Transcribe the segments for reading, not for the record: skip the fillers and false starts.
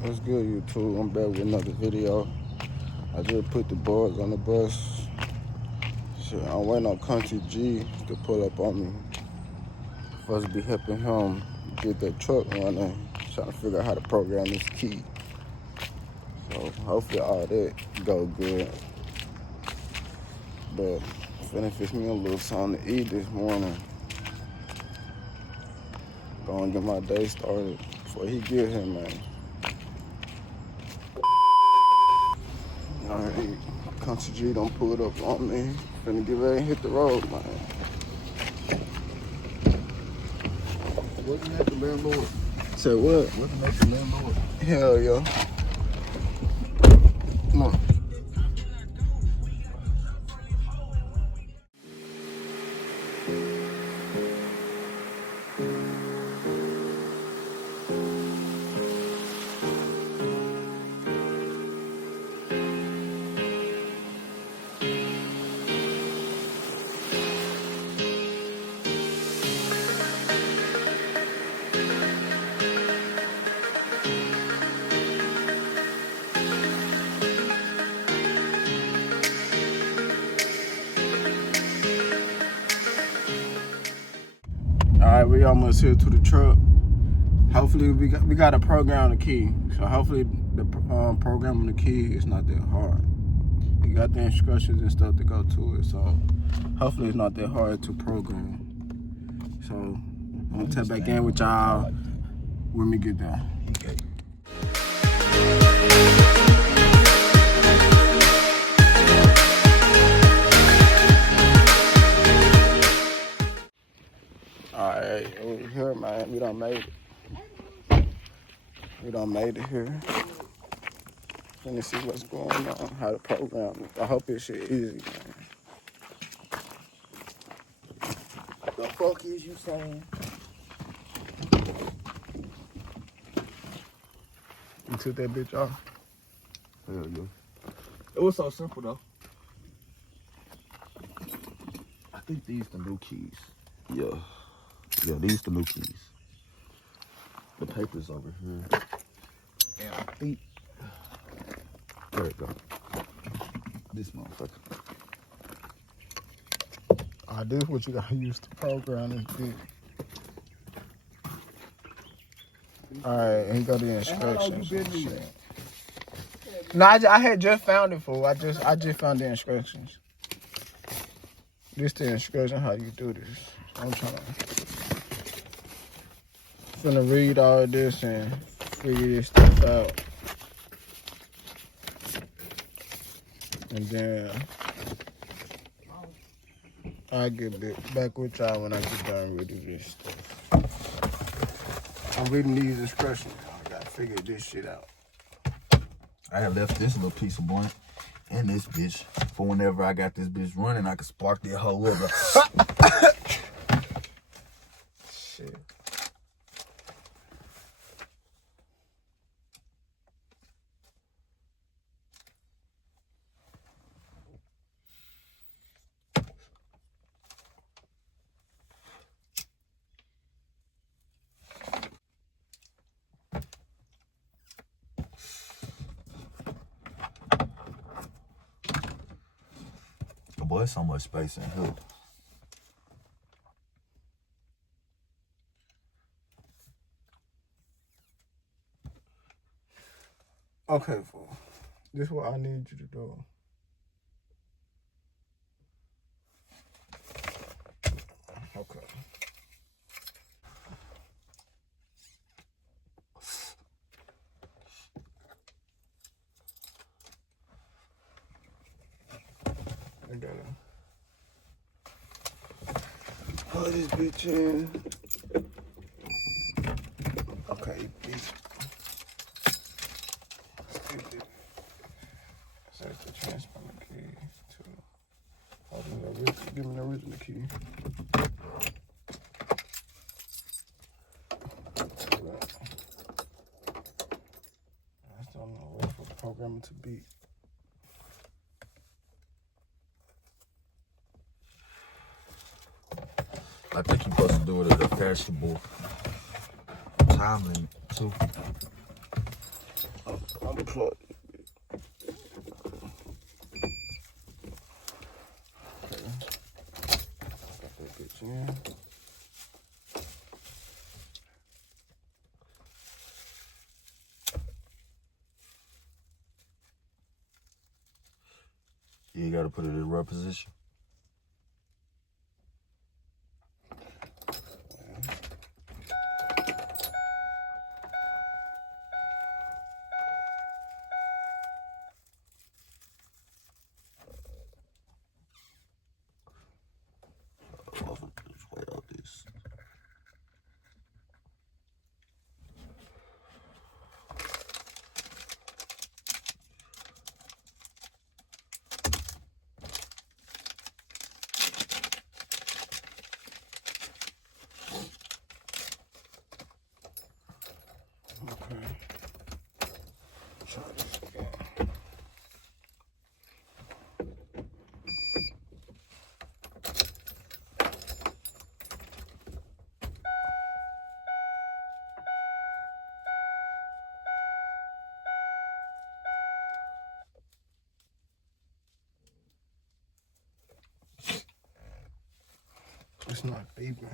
What's good, YouTube? I'm back with another video. I just put the boys on the bus. Shit, I'm waiting on Country G to pull up on me. Supposed to be helping him get that truck running. Trying to figure out how to program this key. So hopefully all that go good. But I'm finna fix me a little something to eat this morning. Go and get my day started before he get here, man. Alright, Country G done pulled up on me. Finna get ready and hit the road, man. Wasn't that the landlord? Say what? Wasn't that the landlord? Hell yeah. Come on. Alright, we almost here to the truck. Hopefully we got to program the key. So hopefully the programming the key is not that hard. You got the instructions and stuff to go to it, so hopefully it's not that hard to program. So I'm gonna tap back in with y'all when we get there. Okay. Alright, over here, man. We done made it here. Finna see what's going on, how to program it. I hope this shit easy, man. The fuck is you saying? You took that bitch off? Hell yeah. It was so simple though. I think these the new keys. Yeah. Yeah, these the new keys. The paper's over here. And I think there it go. This motherfucker. This is what you gotta use to program this bitch. Alright, here go the instructions. No, I had just found it, fool. I just found the instructions. This the instruction how you do this. I'm trying to finna read all of this and figure this stuff out. And then I'll get back with y'all when I get done reading this stuff. I'm reading these instructions. I gotta figure this shit out. I have left this little piece of blunt and this bitch for whenever I got this bitch running, I can spark that whole up. Shit. Boy, there's so much space in here. Okay, fool. This is what I need you to do. Okay. I gotta plug this bitch in. Okay, bitch. Set the transponder key to give me the original key. I still don't know where for the programmer to be. I think you're supposed to do it at a fashionable time limit too. Unplug it. Okay. Got that bitch in. You gotta put it in right position. Okay. Try this again. It's not beeping.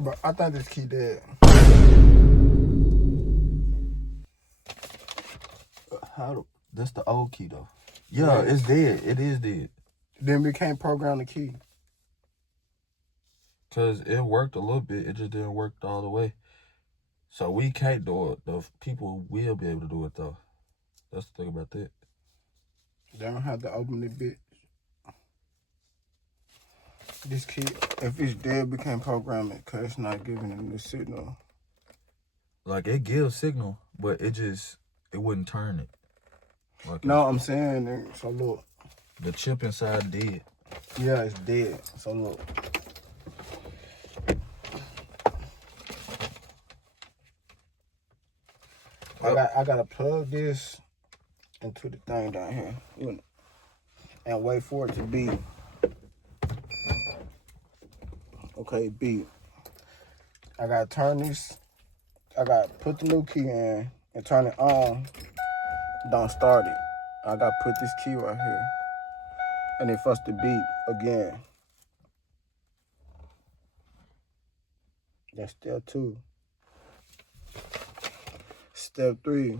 But I think this key dead. That's the old key though. Yeah, it's dead. It is dead. Then we can't program the key. Cause it worked a little bit. It just didn't work all the way. So we can't do it. The people will be able to do it though. That's the thing about that. They don't have to open the bitch. This key, if it's dead, we can't program it because it's not giving them the signal. Like it gives signal, but it wouldn't turn it. Like no, I'm saying, so look. The chip inside dead. Yeah, it's dead. So look. I gotta plug this into the thing down here and wait for it to beep. Okay, beep. I gotta turn this. I gotta put the new key in and turn it on. Don't start it. I gotta put this key right here, and it first to beep again. That's step 2. Step 3.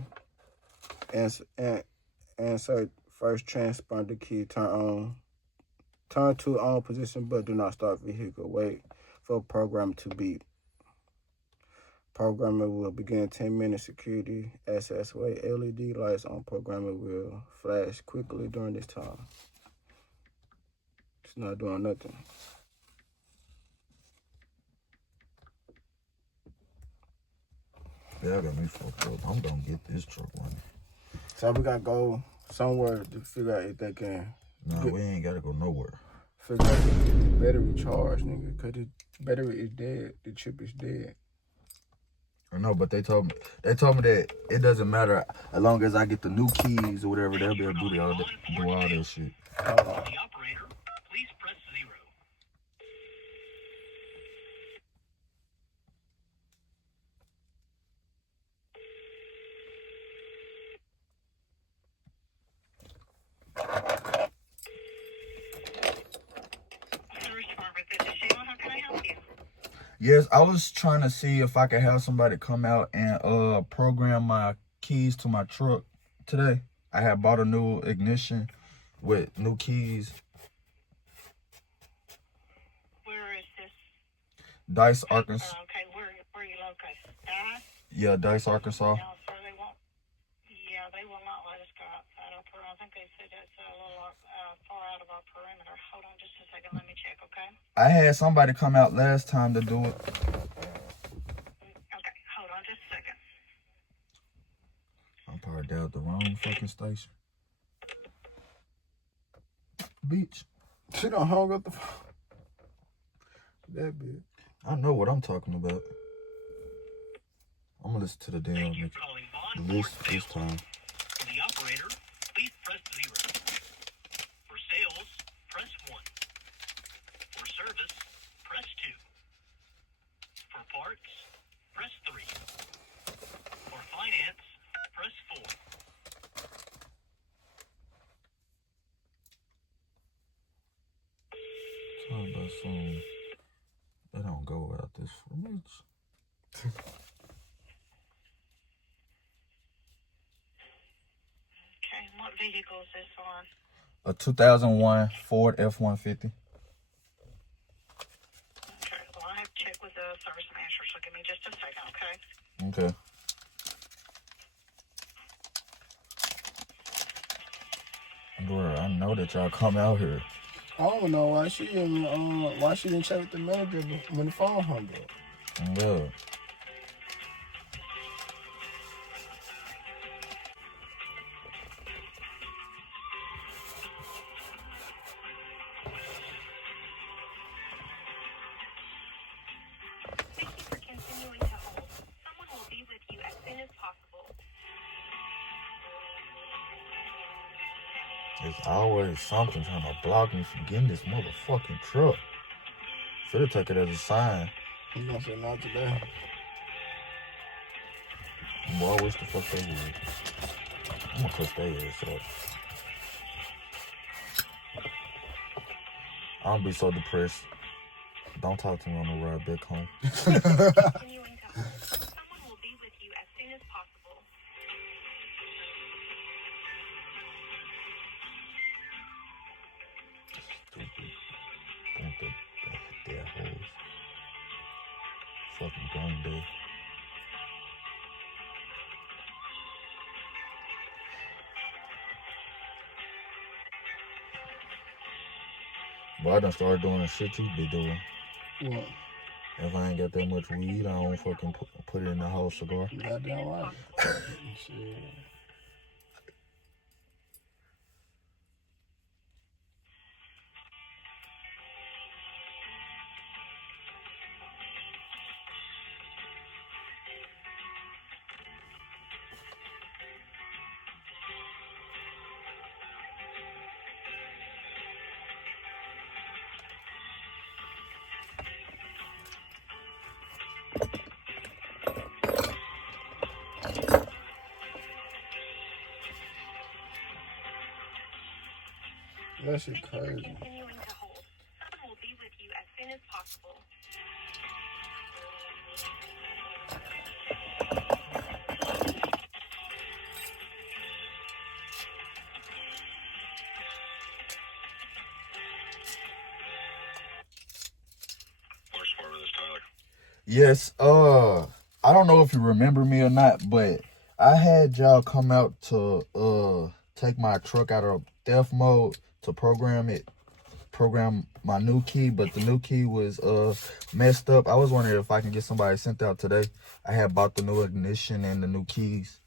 Insert first transponder key. Turn to on position, but do not start vehicle. Wait for program to beep. Programmer will begin 10 minutes security access. Wait, LED lights on programmer will flash quickly during this time. It's not doing nothing. Yeah, I got me fucked up. I'm gonna get this truck one. So we gotta go somewhere to figure out if they can. Nah, we ain't gotta go nowhere. Figure out if the battery charged, nigga. Cause the battery is dead. The chip is dead. I know, but they told me that it doesn't matter as long as I get the new keys or whatever. They'll be able to do all that shit. The operator, please press 0. Service department, this is Sheila. How can I help you? Yes, I was trying to see if I could have somebody come out and program my keys to my truck today. I had bought a new ignition with new keys. Where is this? Dice, Arkansas. Okay, where are you located? Dallas? Yeah, Dice, Arkansas. No, sir, they won't. Yeah, they will not let us go I had somebody come out last time to do it. Okay, hold on just a second. I'm probably down at the wrong fucking station. Bitch. She done hung up the phone. That bitch. I know what I'm talking about. I'm gonna listen to the damn Thank you for calling Vaughn list Ford this Sales. time. For the operator, please press 0. For sales, press 1. For service, press 2. For parts, press 3. For finance, press 4. Talking about some. They don't go without this footage. Okay, and what vehicle is this on? A 2001 Ford F-150. Okay, well, I have to check with the service manager, so give me just a second, okay? Okay. Bro, I know that y'all come out here. I don't know why she didn't check with the manager when the phone hung up. Yeah. Thank you for continuing to hold. Someone will be with you as soon as possible. There's always something trying to block me from getting this motherfucking truck. Should've took it as a sign. You gonna say not today? Boy, I wish the fuck they would. I'm gonna cuss their ass up. I'm gonna be so depressed. Don't talk to me on the ride back home. Continuing to hold. Someone will be with you as soon as possible. Stupid. Think they're hoes. Fucking gun day. But I done started doing the shit you be doing. What? If I ain't got that much weed, I don't fucking put it in the whole cigar. Goddamn right. Shit. That shit Thank you for crazy. continuing to hold. Someone will be with you as soon as possible. Horsepower with this, Tyler. Yes, I don't know if you remember me or not, but I had y'all come out to take my truck out of theft mode to program my new key, but the new key was messed up. I was wondering if I can get somebody sent out today. I had bought the new ignition and the new keys,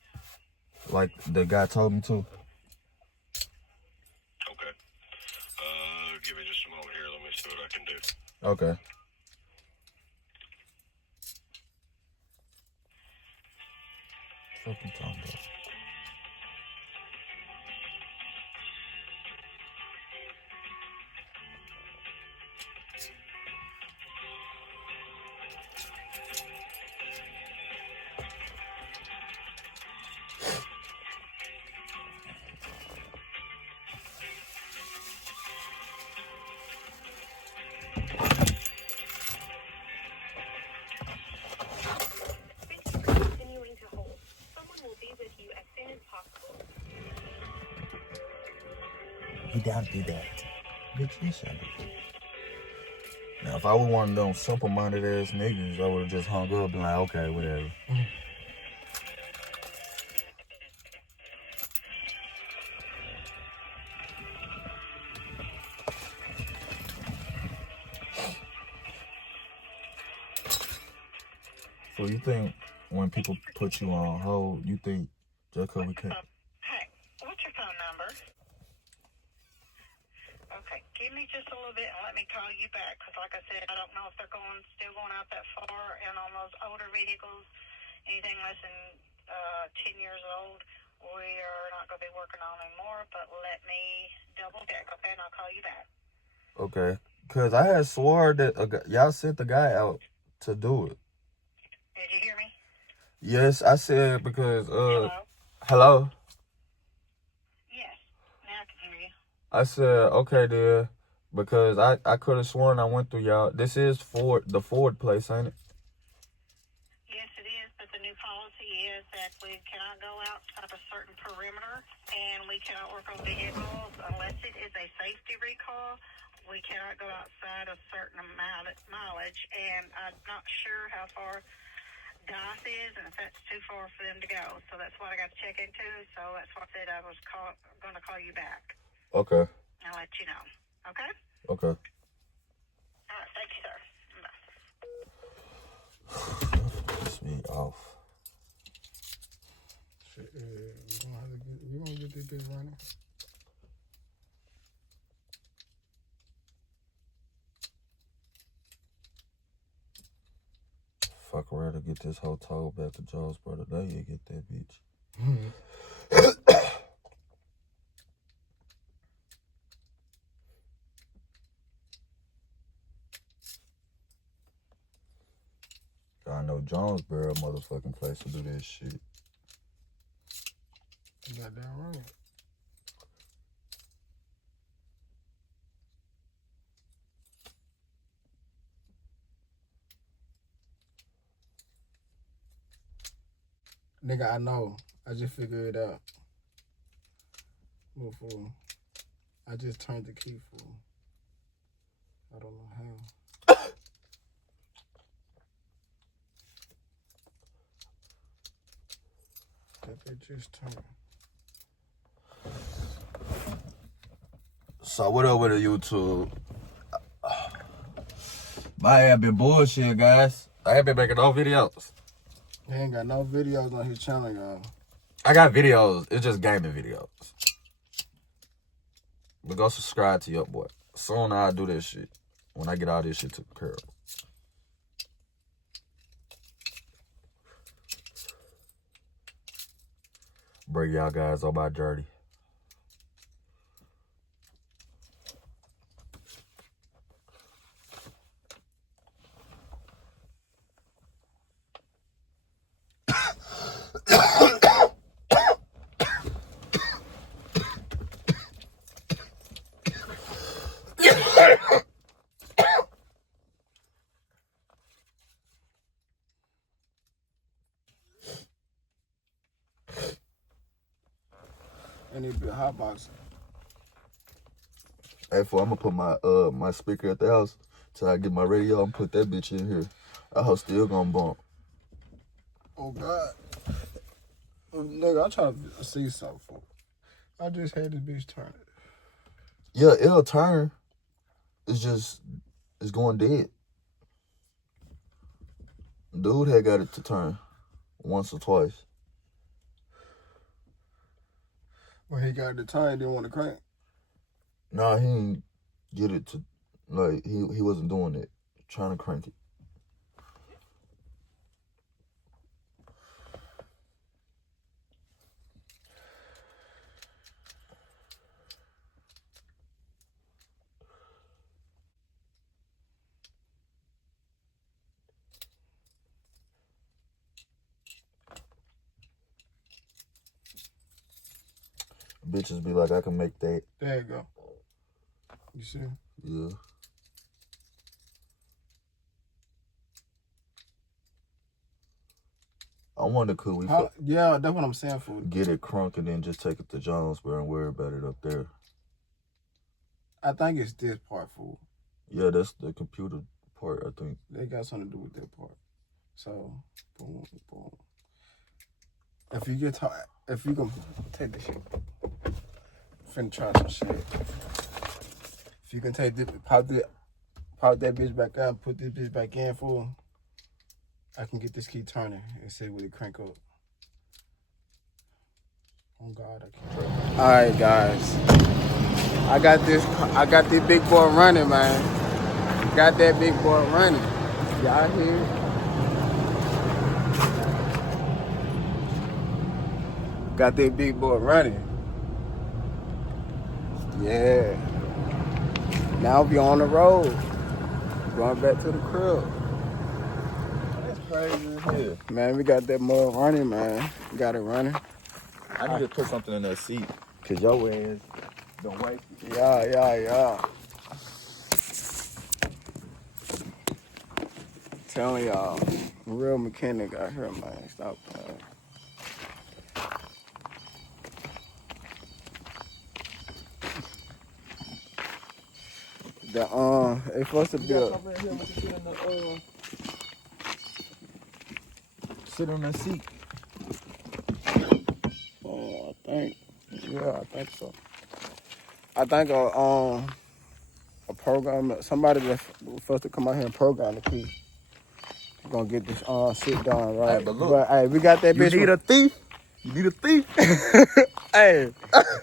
like the guy told me to. Okay. Give me just a moment here. Let me see what I can do. Okay. Fucking talking about. Thank you for continuing to hold. Someone will be with you as soon as possible. He down to do that. Bitch, yes, I do. Now, if I was one of them simple-minded ass niggas, I would have just hung up and like, okay, whatever. So you think when people put you on hold, you think just 'cause we can't? Hey, what's your phone number? Okay, give me just a little bit and let me call you back. Because like I said, I don't know if they're still going out that far. And on those older vehicles, anything less than 10 years old, we are not going to be working on anymore. But let me double check, okay? And I'll call you back. Okay. Because I had swore that y'all sent the guy out to do it. Did you hear me? Yes, I said because, Hello? hello? Yes, now I can hear you. I said, okay, then, because I could have sworn I went through y'all. This is the Ford place, ain't it? Yes, it is, but the new policy is that we cannot go outside a certain perimeter, and we cannot work on vehicles unless it is a safety recall. We cannot go outside a certain mileage, and I'm not sure how far Goss is, and if that's too far for them to go. So that's what I got to check into. So that's why I said I was going to call you back. Okay. I'll let you know. Okay? Okay. All right. Thank you, sir. Bye. Piss me off. Shit, we gonna get this bitch running. Fuck around and get this whole toll back to Jonesboro today. You get that bitch. I know Jonesboro motherfucking place to do that shit. You got that right. Nigga, I know. I just figured it out. Move fool. I just turned the key, fool. I don't know how. That bitch just turned. So what up with the YouTube? My ass been bullshit, guys. I ain't been making no videos. He ain't got no videos on his channel, y'all. I got videos. It's just gaming videos. But go subscribe to your boy. Soon I'll do this shit. When I get all this shit took care of. Bring y'all guys on my journey. And it be a hot box. Hey, fool, I'm gonna put my speaker at the house till I get my radio and put that bitch in here. I hope still gonna bump. Oh, God. Nigga, I'm trying to see something, fool. I just had this bitch turn it. Yeah, it'll turn. It's going dead. Dude had got it to turn once or twice. When he got the turn, he didn't want to crank. Nah, he didn't get it to, like, he wasn't doing it, trying to crank it. Bitches be like, I can make that. There you go. You see? Yeah. I wonder, could we yeah, that's what I'm saying, fool. get it crunk and then just take it to Jonesboro and worry about it up there? I think it's this part, fool. Yeah, that's the computer part, I think. They got something to do with that part. So, boom, boom. If you get tired, if you gonna take this shit, finna try some shit. If you can take this, pop that bitch back out, put this bitch back in, fool. I can get this key turning and see will it crank up. Oh God, I can't. All right, guys. I got this big boy running, man. Got that big boy running. Y'all hear it? Got that big boy running. Yeah. Now we on the road. Going back to the crib. That's crazy as hell. Man, we got that mud running, man. We got it running. I need to put something in that seat, cause your ass don't waste it. Yeah. Telling y'all, real mechanic out here, man. Stop playing. It's supposed to be a. Sit on that seat. I think so. I think a program, somebody that's supposed to come out here and program the key. Gonna get this sit down right. Hey, but look, hey, we got that bitch. You need a thief. You need a thief. hey,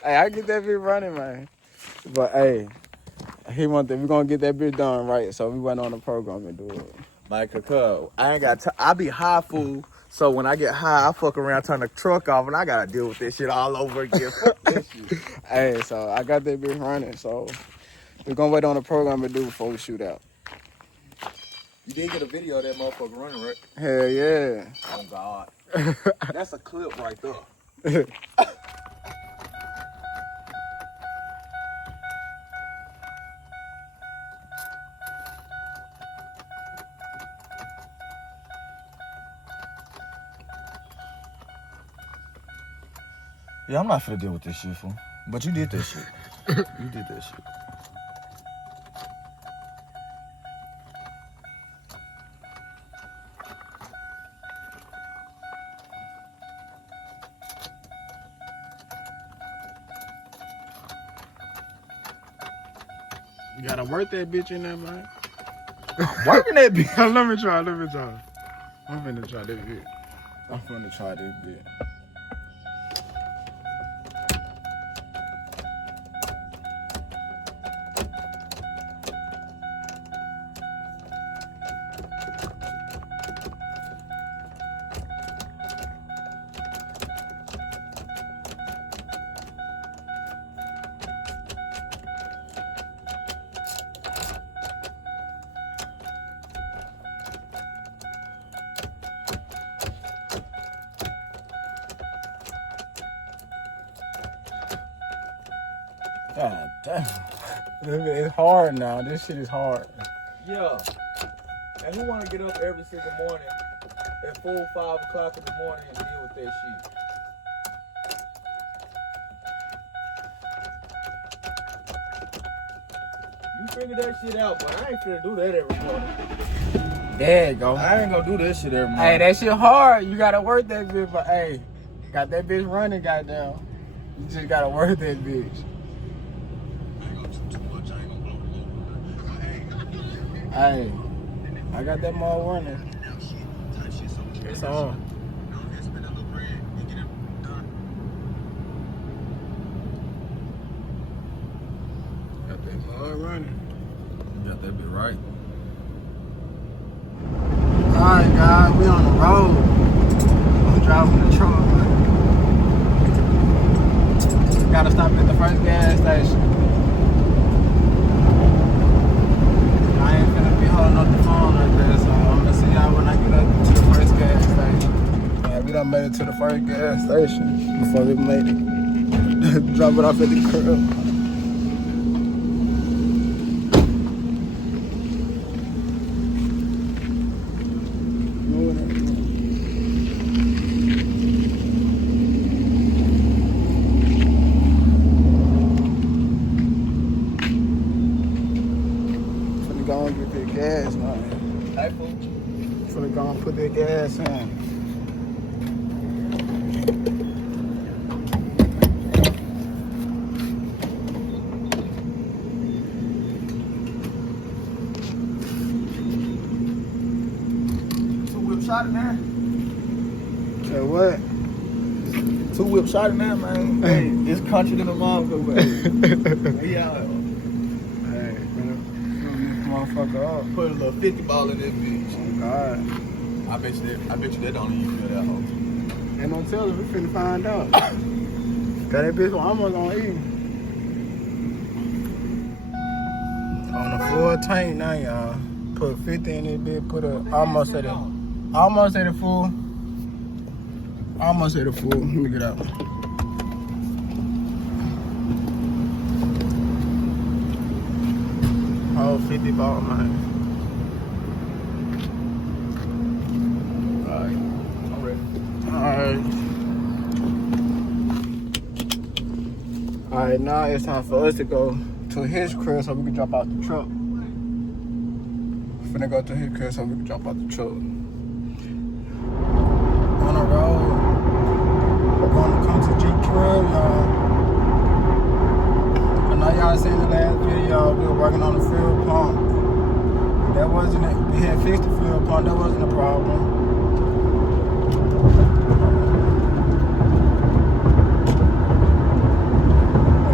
I get that bitch running, man. But hey, we gonna get that bitch done right. So we went on the program and do it. Like, I ain't got I be high, fool. So when I get high, I fuck around, turn the truck off, and I gotta deal with this shit all over again. Fuck this shit. Hey, so I got that bitch running. So we're gonna wait on the program to do before we shoot out. You did get a video of that motherfucker running, right? Hell yeah. Oh God, that's a clip right there. Yeah, I'm not finna deal with this shit, fool. But you did that shit. You did that shit. You gotta work that bitch in there, man. Working that bitch. Let me try. I'm finna try this bitch. God damn. It's hard now. This shit is hard. Yeah. And who wanna get up every single morning at 4 or 5 o'clock in the morning and deal with that shit? You figure that shit out, but I ain't finna do that every morning. There you go. I ain't gonna do that shit every morning. Hey, that shit hard. You gotta work that bitch, but hey, got that bitch running, goddamn. You just gotta work that bitch. Hey, I got that mall running. It's on. Got that mall running. You got that bit right. Alright, guys, we on the road. I'm driving the truck, man. Gotta stop at the first gas station. I ain't finna be holding up the phone like that, so I'm gonna see y'all when I get up to the first gas station. Yeah, we done made it to the first gas station before we made it. Drop it off at the crib. Go and get that gas, man. Hey, fool. Finna go and put that gas in. shot in there. Say what? 2 whip shot in there, man. Hey, it's country than a motherfucker, man. Yeah. Hey, man, fill this motherfucker up. Put a little 50 ball in this bitch. Oh God. I bet you that don't even feel that hole. Ain't no telling, we finna find out. Got that bitch almost gonna eat. On the full tank now, y'all. Put 50 in this bitch, put almost at the full. Almost at the full. Let me get out. Oh, 50 ball, man. Alright. I'm ready. Alright, now it's time for us to go to his crib so we can drop out the truck. Finna go to his crib so we can drop out the truck. On the road. We're gonna come to G crib, y'all. I know y'all seen the last video, we were working on the fuel pump. That wasn't it. We had fixed the fuel pump, that wasn't a problem.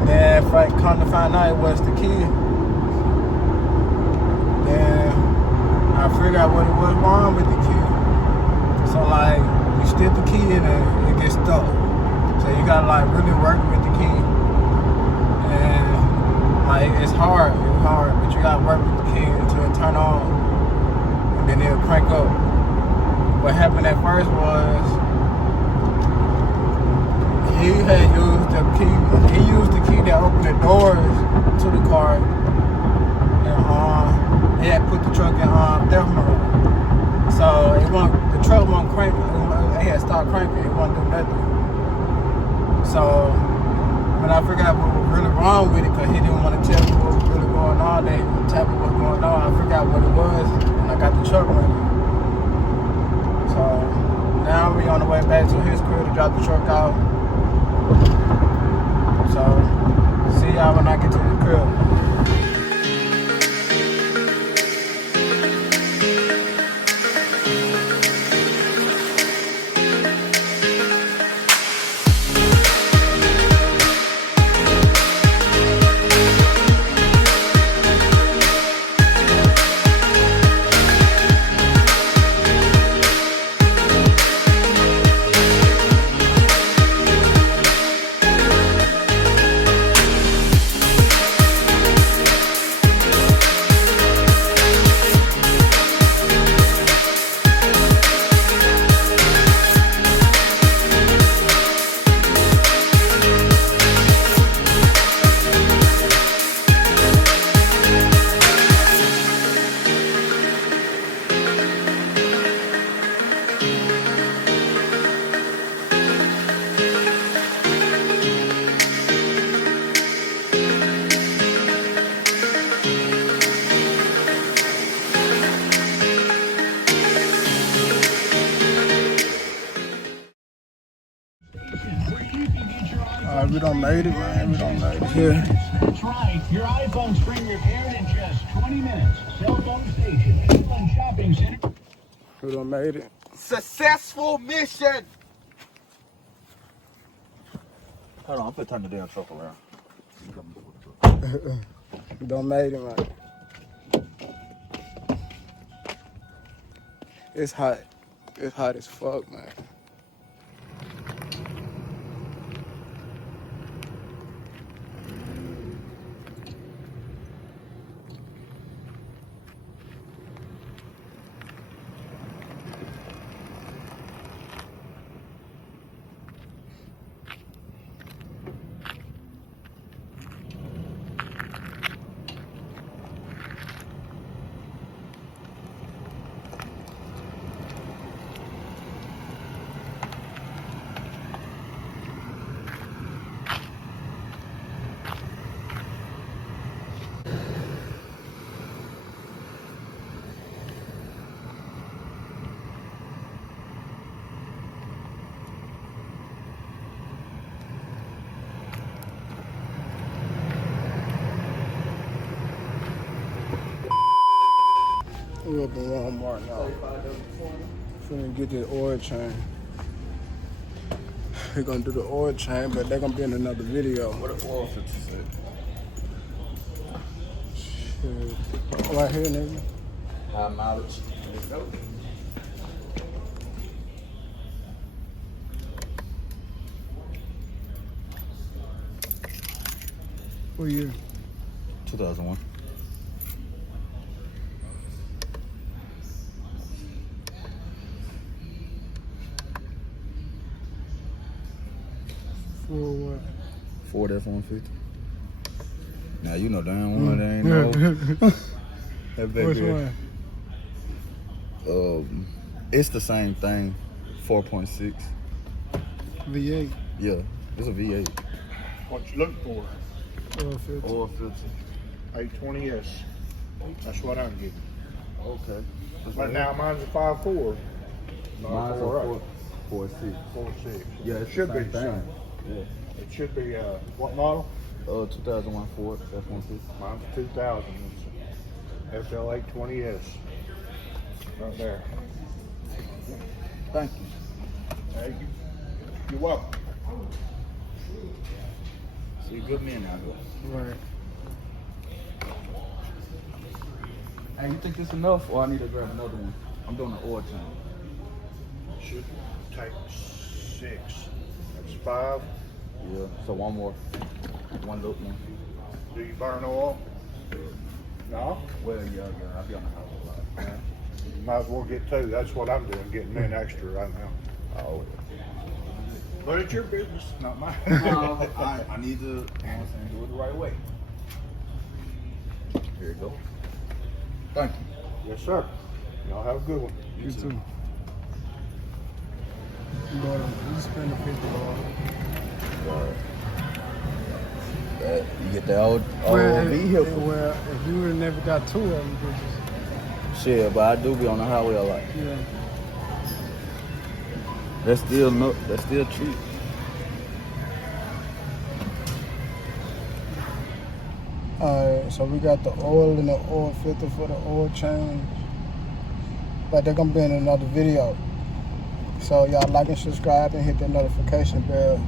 And if I come to find out it was the key, then I figured out what it was wrong with the key. So like, you stick the key in and it gets stuck. So you gotta like really work with the key. And like, it's hard, but you gotta work with the key until it turn on, and then it'll crank up. What happened at first was, he had used the key. He used the key that opened the doors to the car, and he had put the truck in theft mode. So the truck wasn't cranking. It had stopped cranking. It wasn't doing nothing. So when I figured out what was really wrong with it, because he didn't want to tell me what was really going on, they would tell me what was going on. I figured out what it was, and I got the truck running. So now we on the way back to his crib to drop the truck out. So, see y'all when I get to the crib. We done made it, man. We done made it here. That's right. Your iPhone screen repaired in just 20 minutes. Cell phone station, Cleveland Shopping Center. We done made it. Successful mission. Hold on, I'm gonna turn the damn truck around. We done made it, man. It's hot. It's hot as fuck, man. We up in Walmart now. Finna get the oil change. We're gonna do the oil change, but they're gonna be in another video. What the oil filters at? Shit. Right here, nigga. High mileage. Let's go. What year? 2001. For what? Ford F-150. Now you know damn well they ain't no. That back Which there. one? It's the same thing. 4.6. V8. Yeah, it's a V8. What you looking for? Oil filter. Oil filter. 820S. That's what I'm getting. Okay. But now mine's a 5.4. Mine's a 4.6. 4.6. Yeah, It it's should the be same the same. thing. Yeah. It should be, what model? 2001 Ford F-150. Mine's 2000. It's FL 820S. Right there. Thank you. Hey, you're welcome. See, good men out here. Right. Hey, you think this enough, or I need to grab another one? I'm doing an oil change. Should take 6. That's 5. Yeah. So one more. One little one. Do you burn oil? No? Well, yeah. I'll be on the house a lot. Yeah. You might as well get 2. That's what I'm doing, getting in extra right now. Oh, But it's your business, not mine. no, I need to, you know what I'm saying, do it the right way. Here you go. Thank you. Yes, sir. Y'all have a good one. You too. But you spend the $50. You get the old vehicle. Well, if you would've never got 2 of them, bitches. Shit, but I do be on the highway a lot. Yeah. That's still cheap. Alright, so we got the oil and the oil filter for the oil change. But they're gonna be in another video. So y'all like and subscribe and hit the notification bell.